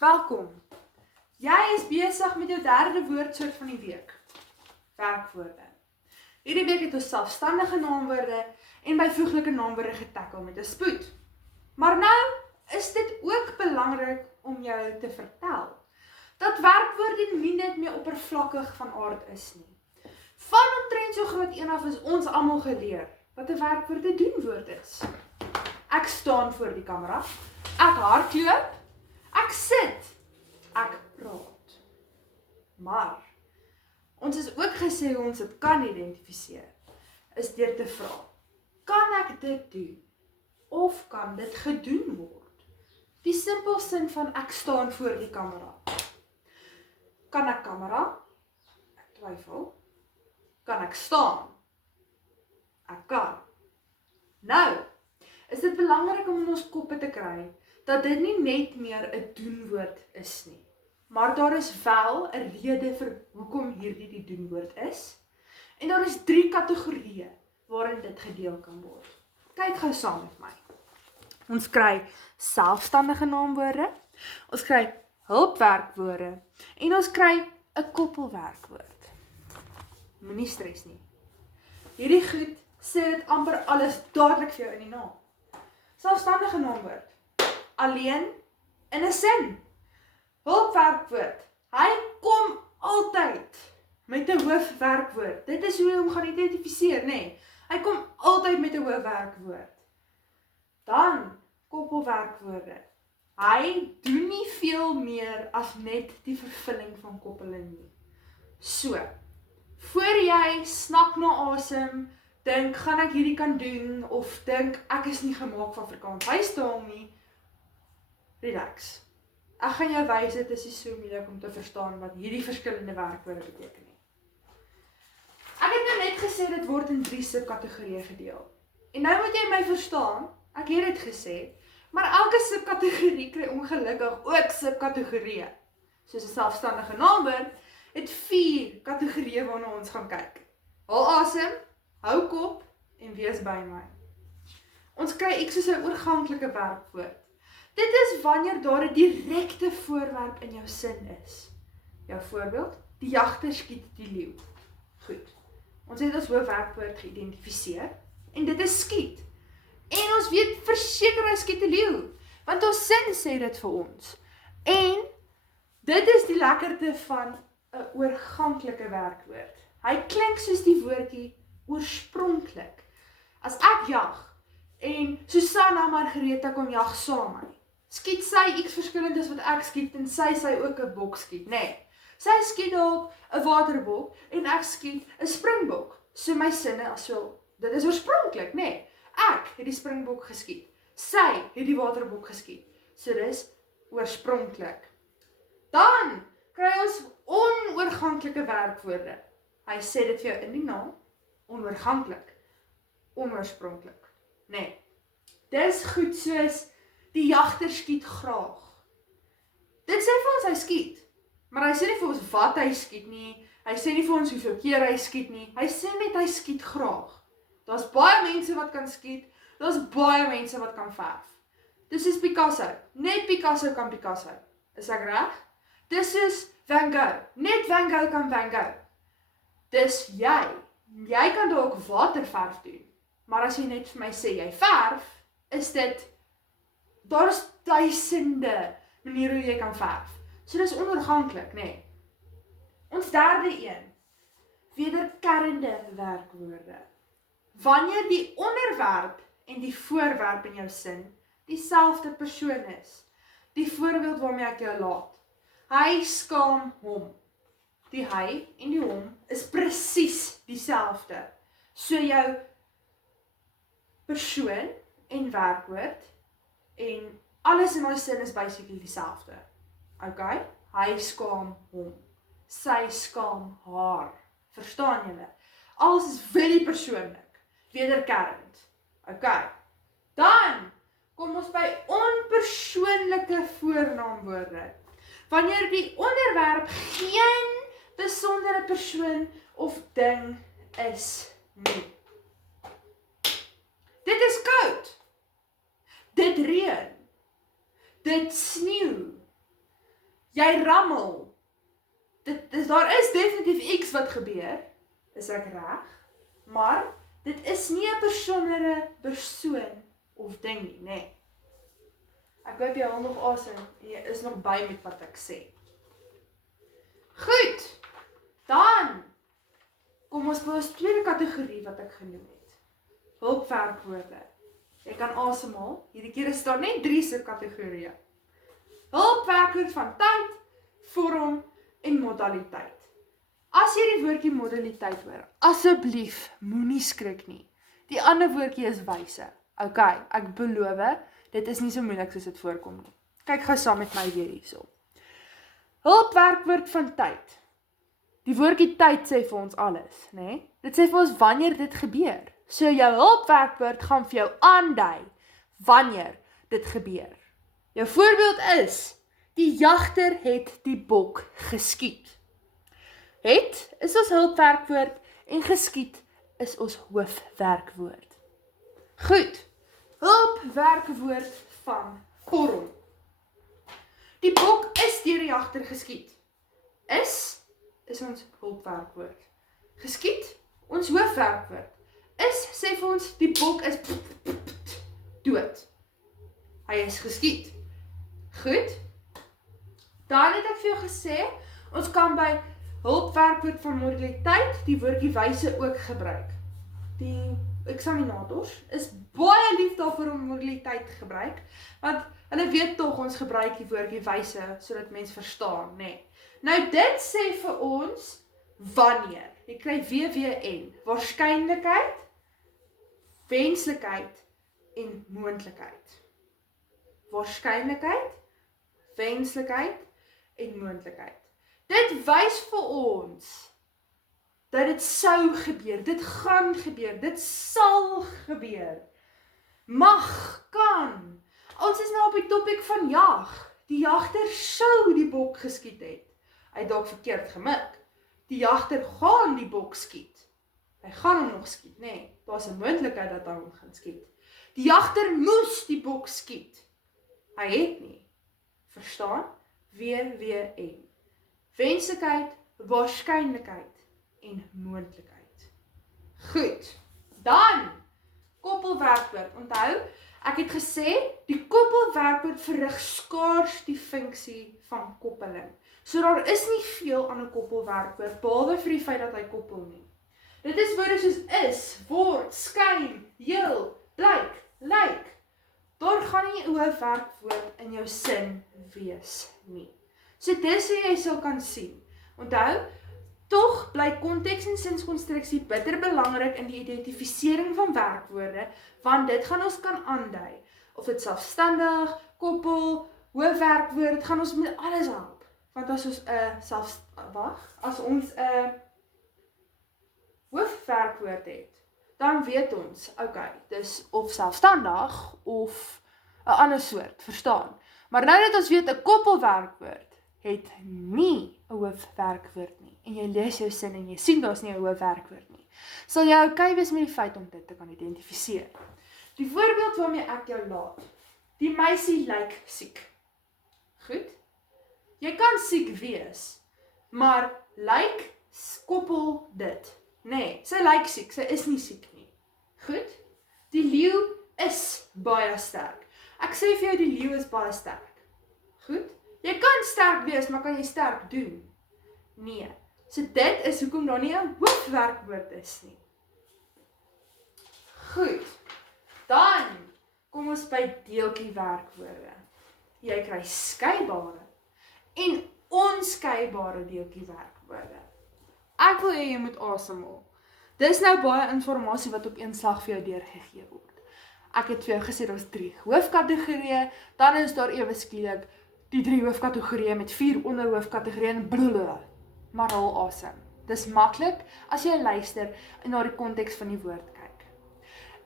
Welkom. Jy is besig met jou derde woordsoort van die week. Werkwoorde. Hierdie week het ons selfstandige naamwoorde en byvoeglike naamwoorde getackle met 'n spoed. Maar nou is dit ook belangrik om jou te vertel dat werkwoorde nie net meer oppervlakkig van aard is nie. Van omtrent so graad 1 af is ons almal geleer wat 'n werkwoord 'n doenwoord is. Ek staan voor die kamera, ek hardloop, ek sit, ek praat. Maar ons is ook gesê hoe ons dit kan identifiseer, is deur te vra, kan ek dit doen? Of kan dit gedoen word? Die simpel sin van ek staan voor die kamera. Kan ek kamera? Ek twyfel. Kan ek staan? Ek kan. Nou, is dit belangrik om in ons koppe te kry, dat dit nie net meer 'n doenwoord is nie. Maar daar is wel 'n rede vir hoekom hierdie die doenwoord is. En daar is 3 kategorieë waarin dit gedeel kan word. Kyk gou saam met my. Ons kry selfstandige naamwoorde, ons kry hulpwerkwoorde en ons kry 'n koppelwerkwoord. Moenie stres nie. Hierdie goed sê dit amper alles dadelik vir jou in die naam. Selfstandige naamwoord. Alleen in 'n sin. Hulpwerkwoord. Hy kom altyd met 'n hoofwerkwoord. Dit is hoe jy hom gaan identifiseer, nê? Hy kom altyd met 'n hoofwerkwoord. Dan koppelwerkwoorde. Hy doen nie veel meer as net die vervulling van koppeling nie. So, voor jy snak na asem, dink, gaan ek hierdie kan doen, of dink, ek is nie gemaak van Afrikaans huistaal nie, relax. Ek gaan jou wys, dit is nie so moeilik om te verstaan wat hierdie verskillende werkwoorde beteken nie. Ek het nou net gesê, dit word in 3 subkategorieë gedeel. En nou moet jy my verstaan, ek het dit gesê, maar elke subkategorie kry ongelukkig ook subkategorieë. Soos 'n selfstandige naamwoord, het 4 kategorieë waarna ons gaan kyk. Haal asem, hou kop en wees by my. Ons kry ek soos 'n oorganklike werkwoord. Dit is wanneer daar 'n direkte voorwerp in jou sin is. Jou voorbeeld, die jagter skiet die leeu. Goed. Ons het ons hoofwerkwoord geïdentifiseer en dit is skiet. En ons weet verseker hy skiet 'n leeu, want ons sin sê dit vir ons. En dit is die lekkerte van 'n oorganklike werkwoord. Hy klink soos die woordjie oorspronklik. As ek jag en Susanna Margaretha kom jag saam my, skiet sy iets verskillend as wat ek skiet en sy ook 'n bok skiet, nê? Sy skiet dalk 'n waterbok en ek skiet 'n springbok. So my sinne as so, dit is oorspronklik, nê? Ek het die springbok geskiet. Sy het die waterbok geskiet. So dis oorspronklik. Dan kry ons onoorganklike werkwoorde. Hy sê dit vir jou in die naam, onoorganklik, onoorspronklik. Nee. Dis goed soos die jagter skiet graag. Dit sê vir ons hy skiet, maar hy sê nie vir ons wat hy skiet nie, hy sê nie vir ons hoeveel keer hy skiet nie, hy sê net hy skiet graag. Daar's baie mense wat kan skiet, daar's baie mense wat kan verf. Dis soos Picasso, net Picasso kan Picasso. Is ek reg? Dis soos Van Gogh, net Van Gogh kan Van Gogh. Dis jy kan dalk waterverf doen, maar as jy net vir my sê jy verf, is dit, daar is duisende maniere hoe jy kan verf. So dis onoorganklik, nê? Ons derde een, wederkerrende werkwoorde. Wanneer die onderwerp en die voorwerp in jou sin dieselfde persoon is. Die voorbeeld waarmee ek jou laat. Hy skaam hom. Die hy en die hom is presies dieselfde. So jou persoon en werkwoord en alles in ons sin is basically dieselfde. Okay? Hy skaam hom. Sy skaam haar. Verstaan julle? Alles is very persoonlik. Wederkerrend. Okay. Dan kom ons by onpersoonlike voornaamwoorde. Wanneer die onderwerp geen besondere persoon of ding is nie. Dit is koud. Dit reën. Dit sneeu. Jy rammel. Daar is definitief iets wat gebeur, is ek reg, maar dit is nie 'n besondere persoon of ding nie, nee. Ek hoop jy hou nog asem, jy is nog by met wat ek sê. Goed, dan kom ons by ons tweede kategorie wat ek genoem het. Hulpwerkwoorde. Jy kan asemhaal, hierdie keer is daar net 3 subkategorieë. Hulpwerkwoord van tyd, vorm en modaliteit. As jy die woordjie modaliteit hoor, asseblief moenie skrik nie. Die ander woordjie is wyse. Ok, ek beloof, dit is nie so moeilik soos dit voorkom nie. Kyk gou saam met my weer hierso. Hulpwerkwoord van tyd. Die woordjie tyd sê vir ons alles, né? Dit sê vir ons wanneer dit gebeur. So jou hulpwerkwoord gaan vir jou aandui wanneer dit gebeur. Jou voorbeeld is, die jagter het die bok geskiet. Het is ons hulpwerkwoord en geskiet is ons hoofwerkwoord. Goed, hulpwerkwoord van vorm. Die bok is deur die jagter geskiet. Is ons hulpwerkwoord. Geskiet, ons hoofwerkwoord. Is sê vir ons, die bok is dood. Hy is geskiet. Goed. Dan het ek vir jou gesê, ons kan by hulpwerkwoord van modaliteit die woordjie wyse ook gebruik. Die eksaminators is baie lief daarvoor om modaliteit te gebruik, want hulle weet tog ons gebruik die woordjie wyse sodat mense verstaan, né? Nou dit sê vir ons wanneer. Jy kry WWN, waarskynlikheid, wenslikheid en moontlikheid. Waarskynlikheid, wenslikheid en moontlikheid. Dit wys vir ons dat dit sou gebeur, dit gaan gebeur, dit sal gebeur. Mag, kan. Ons is nou op die topik van jag. Die jagter sou die bok geskiet het. Hy het dalk verkeerd gemik. Die jagter gaan die bok skiet. Hy gaan hom nog skiet, nee. Daar's 'n moontlikheid dat hy hom gaan skiet. Die jagter moes die bok skiet. Hy het nie. Verstaan? WWN. Wenslikheid, waarskynlikheid en moontlikheid. Goed. Dan koppelwerkwoord. Onthou, ek het gesê die koppelwerkwoord verrig skaars die funksie van koppeling. So daar is nie veel aan 'n koppelwerkwoord behalwe vir die feit dat hy koppel nie. Dit is woorde soos is, word, skyn, heel, blyk, lyk. Daar gaan nie 'n hoofwerkwoord in jou sin wees nie. So dis hoe jy sal kan sien. Onthou, tog bly konteks en sinskonstruksie bitter belangrik in die identifisering van werkwoorde, want dit gaan ons kan aandui. Of dit selfstandig, koppel, hoofwerkwoord, dit gaan ons met alles help. Want as ons as ons 'n hoofwerkwoord het, dan weet ons, okay, dis of selfstandig of 'n ander soort, verstaan. Maar nou dat ons weet 'n koppelwerkwoord het nie 'n hoofwerkwoord nie, en jy lees jou sin en jy sien daar's nie 'n hoofwerkwoord nie, sal jy okay wees met die feit om dit te kan identifiseer. Die voorbeeld waarmee ek jou laat, die meisie lyk siek. Goed? Jy kan siek wees, maar lyk koppel dit. Nee, sy lyk siek, sy is nie siek nie. Goed? Die leeu is baie sterk. Ek sê vir jou die leeu is baie sterk. Goed? Jy kan sterk wees, maar kan jy sterk doen? Nee. So dit is hoekom daar nie 'n hoofwerkwoord is nie. Goed. Dan kom ons by deeltjie werkwoorde. Jy kry skeibare en onskeibare deeltjie werkwoorde. Ek wil hê jy moet asemhaal. Dis nou baie inligting wat op een slag vir jou deurgegee word. Ek het vir jou gesê daar's 3 hoofkategorieë, dan is daar ewe skielik die 3 hoofkategorieë met 4 onderhoofkategorieë en blablabla. Maar haal asem. Dis maklik as jy luister en na die konteks van die woord kyk.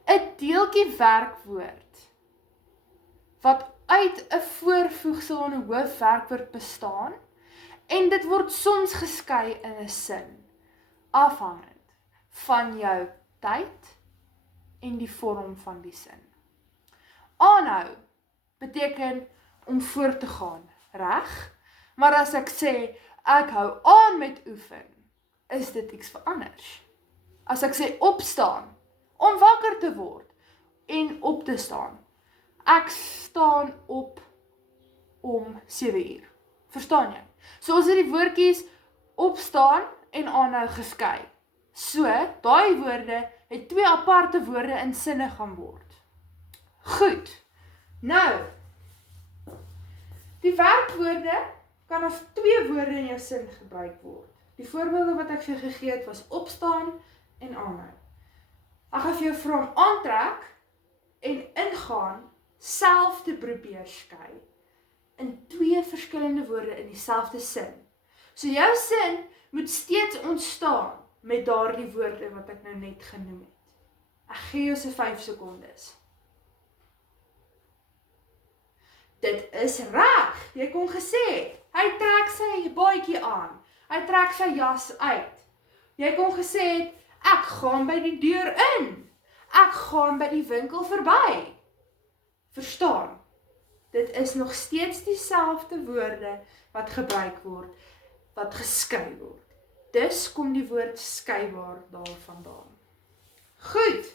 'n Deeltjie werkwoord wat uit 'n voorvoegsel en 'n hoofwerkwoord bestaan en dit word soms geskei in 'n sin, afhangend van jou tyd en die vorm van die sin. Aanhou beteken om voort te gaan, reg? Maar as ek sê, ek hou aan met oefen, is dit iets veranders. As ek sê opstaan, om wakker te word en op te staan. Ek staan op om 7 uur. Verstaan jy? So ons het die woordjies opstaan en aanhou geskei. So, daai woorde het 2 aparte woorde in sinne gaan word. Goed. Nou, die werkwoorde kan as 2 woorde in jou sin gebruik word. Die voorbeelde wat ek vir gegee het was opstaan en aanhou. Ek gaan vir jou vra om aantrek en ingaan self te probeer skei in 2 verskillende woorde in dieselfde sin. So jou sin moet steeds ontstaan met daardie woorde wat ek nou net genoem het. Ek gee jou so 5 sekondes. Dit is reg. Jy kon gesê, hy trek sy baadjie aan. Hy trek sy jas uit. Jy kon gesê het, ek gaan by die deur in. Ek gaan by die winkel verby. Verstaan? Dit is nog steeds dieselfde woorde wat gebruik word, wat geskei word. Dus kom die woord skeibaar daarvandaan. Goed,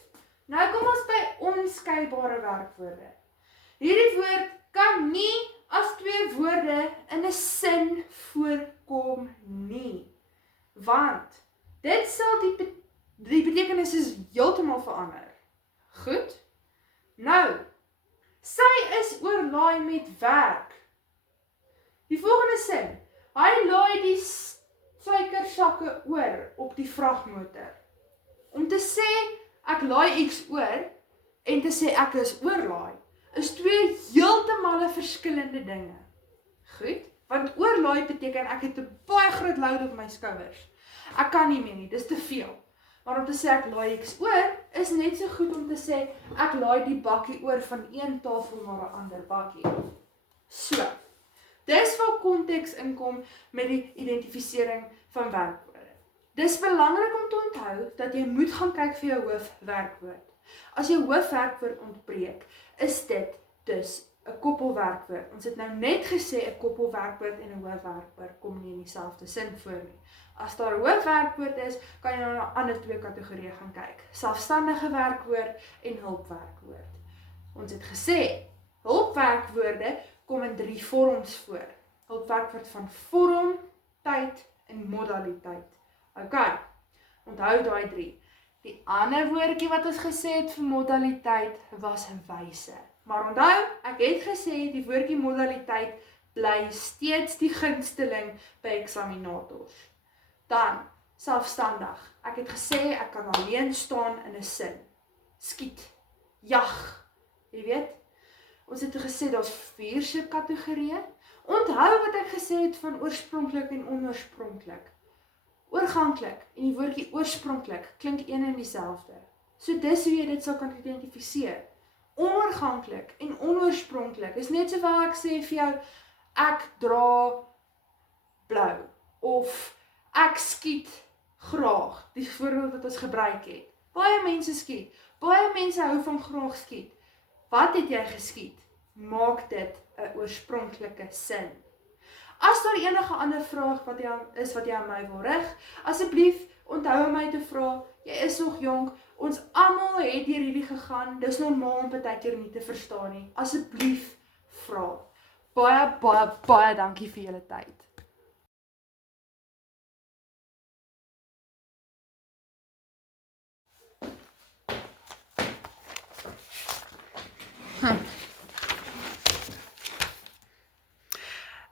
nou kom ons by onskeibare werkwoorde. Hierdie woord kan nie as 2 woorde in 'n sin voorkom nie. Want dit sal die betekenis is heeltemal verander. Goed? Nou, sy is oorlaai met werk. Die volgende sin, hy laai die suikersakke oor op die vragmotor. Om te sê, ek laai iets oor, en te sê ek is oorlaai, is 2 heeltemal verskillende dinge. Goed? Want oorlaai beteken ek het 'n baie groot load op my skouers. Ek kan nie meer nie, dis te veel. Maar om te sê ek laai iets oor, is net so goed om te sê ek laai die bakkie oor van een tafel na 'n ander bakkie. So, dis waar konteks inkom met die identifisering van werkwoorde. Dis belangrik om te onthou dat jy moet gaan kyk vir jou hoofwerkwoord. As jou hoofwerkwoord ontbreek, is dit dus 'n koppelwerkwoord. Ons het nou net gesê 'n koppelwerkwoord en 'n hoofwerkwoord kom nie in dieselfde sin voor nie. As daar 'n hoofwerkwoord is, kan jy na ander 2 kategorieë gaan kyk. Selfstandige werkwoord en hulpwerkwoord. Ons het gesê, hulpwerkwoorde kom in 3 vorms voor. Hulpwerkwoord van vorm, tyd en modaliteit. OK, onthou daai 3. Die ander woordjie wat ons gesê het vir modaliteit was 'n wyse. Maar onthou, ek het gesê die woordjie modaliteit bly steeds die gunsteling by eksaminators. Dan, selfstandig. Ek het gesê ek kan alleen staan in 'n sin. Skiet, jag, jy weet. Ons het gesê daar's 4 subkategorieë. Onthou wat ek gesê het van oorspronklik en onoorspronklik. Oorganklik en die woordjie oorspronklik klink een en dieselfde. So dis hoe jy dit sal kan identifiseer. Onoorganklik en onoorspronklik is net so waar ek sê vir jou, ek dra blou of ek skiet graag, die voorbeeld wat ons gebruik het. Baie mense skiet, baie mense hou van graag skiet. Wat het jy geskiet? Maak dit 'n oorspronklike sin. As daar enige ander vraag wat jy aan my wil rig, asseblief onthou om my te vra, jy is nog jonk, ons almal het deur hierdie gegaan, dis normaal om partykeer nie te verstaan nie. Asseblief vra. Baie dankie vir julle tyd.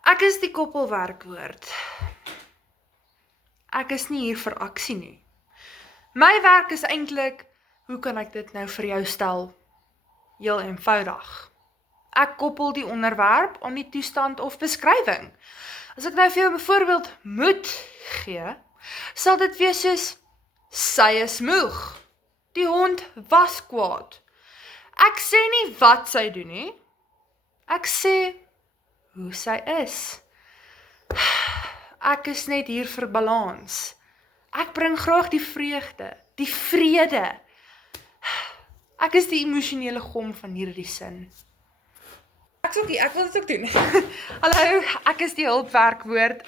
Ek is die koppelwerkwoord. Ek is nie hier vir aksie nie. My werk is eintlik, hoe kan ek dit nou vir jou stel? Heel eenvoudig. Ek koppel die onderwerp aan die toestand of beskrywing. As ek nou vir jou 'n voorbeeld moet gee, sal dit wees soos, sy is moeg. Die hond was kwaad. Ek sê nie wat sy doen nie. Ek sê hoe sy is. Ek is net hier vir balans. Ek bring graag die vreugde, die vrede. Ek is die emosionele gom van hierdie sin. Ek wil dit ook doen. Hallo, ek is die hulpwerkwoord.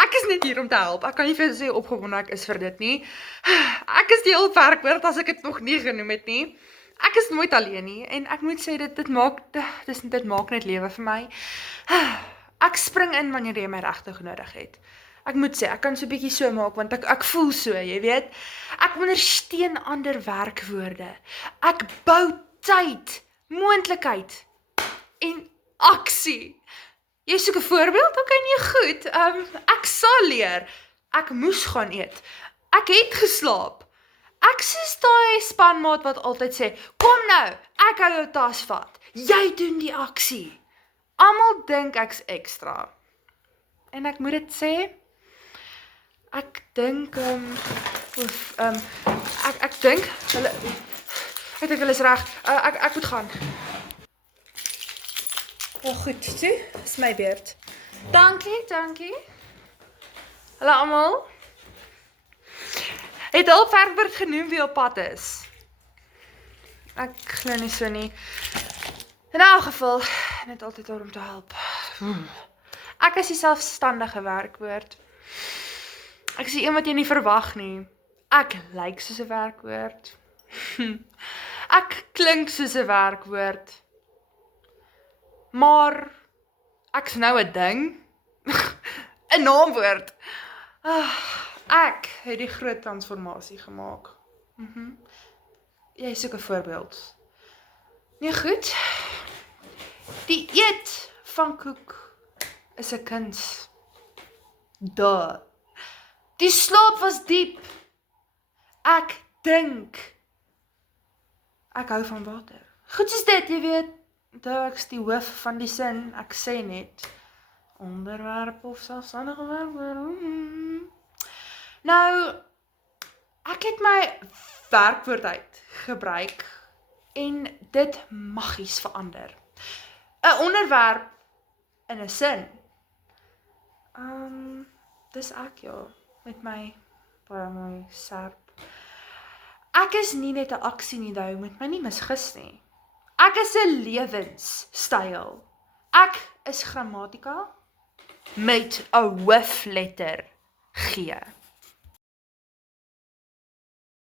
Ek is net hier om te help. Ek kan nie vir jou sê opgewonde ek is vir dit nie. Ek is die hulpwerkwoord as ek dit nog nie genoem het nie. Ek is nooit alleen nie en ek moet sê dit maak net lewe vir my. Ek spring in wanneer jy my regtig nodig het. Ek moet sê, ek kan so 'n bietjie so maak want ek voel so, jy weet. Ek ondersteun ander werkwoorde. Ek bou tyd, moontlikheid en aksie. Jy soek 'n voorbeeld? Okay, nee, goed. Ek sal leer. Ek moes gaan eet. Ek het geslaap. Ek soos daai spanmaat wat altyd sê, kom nou, ek hou jou tas vat. Jy doen die aksie. Almal dink ek's ekstra. En ek moet dit sê, ek dink, ek dink hulle is reg. Ek moet gaan. Goed, toe, is my beurt. Dankie. Hallo almal. Het hulpwerkwoord genoem wie op pad is? Ek glo nie so nie. In elk geval, net altyd daar om te help. Ek is die selfstandige werkwoord. Ek is die een wat jy nie verwag nie. Ek lyk soos 'n werkwoord. Ek klink soos 'n werkwoord. Maar ek's nou 'n ding. 'n naamwoord. Ek het die groot transformasie gemaak. Jy soek 'n voorbeeld. Nee, goed. Die eet van koek is 'n kuns. Die slaap was diep. Ek dink. Ek hou van water. Goed soos dit, jy weet. Ek is die hoof van die sin. Ek sê net onderwerp of selfstandige werkwoord. Nou, ek het my werkwoord uitgebruik en dit magies verander. 'n onderwerp in 'n sin. Dis ek ja, met my baie mooi serp. Ek is nie net 'n aksie nie, jy moet my nie misgis nie. Ek is 'n lewenstyl. Ek is grammatika met 'n hoofletter G.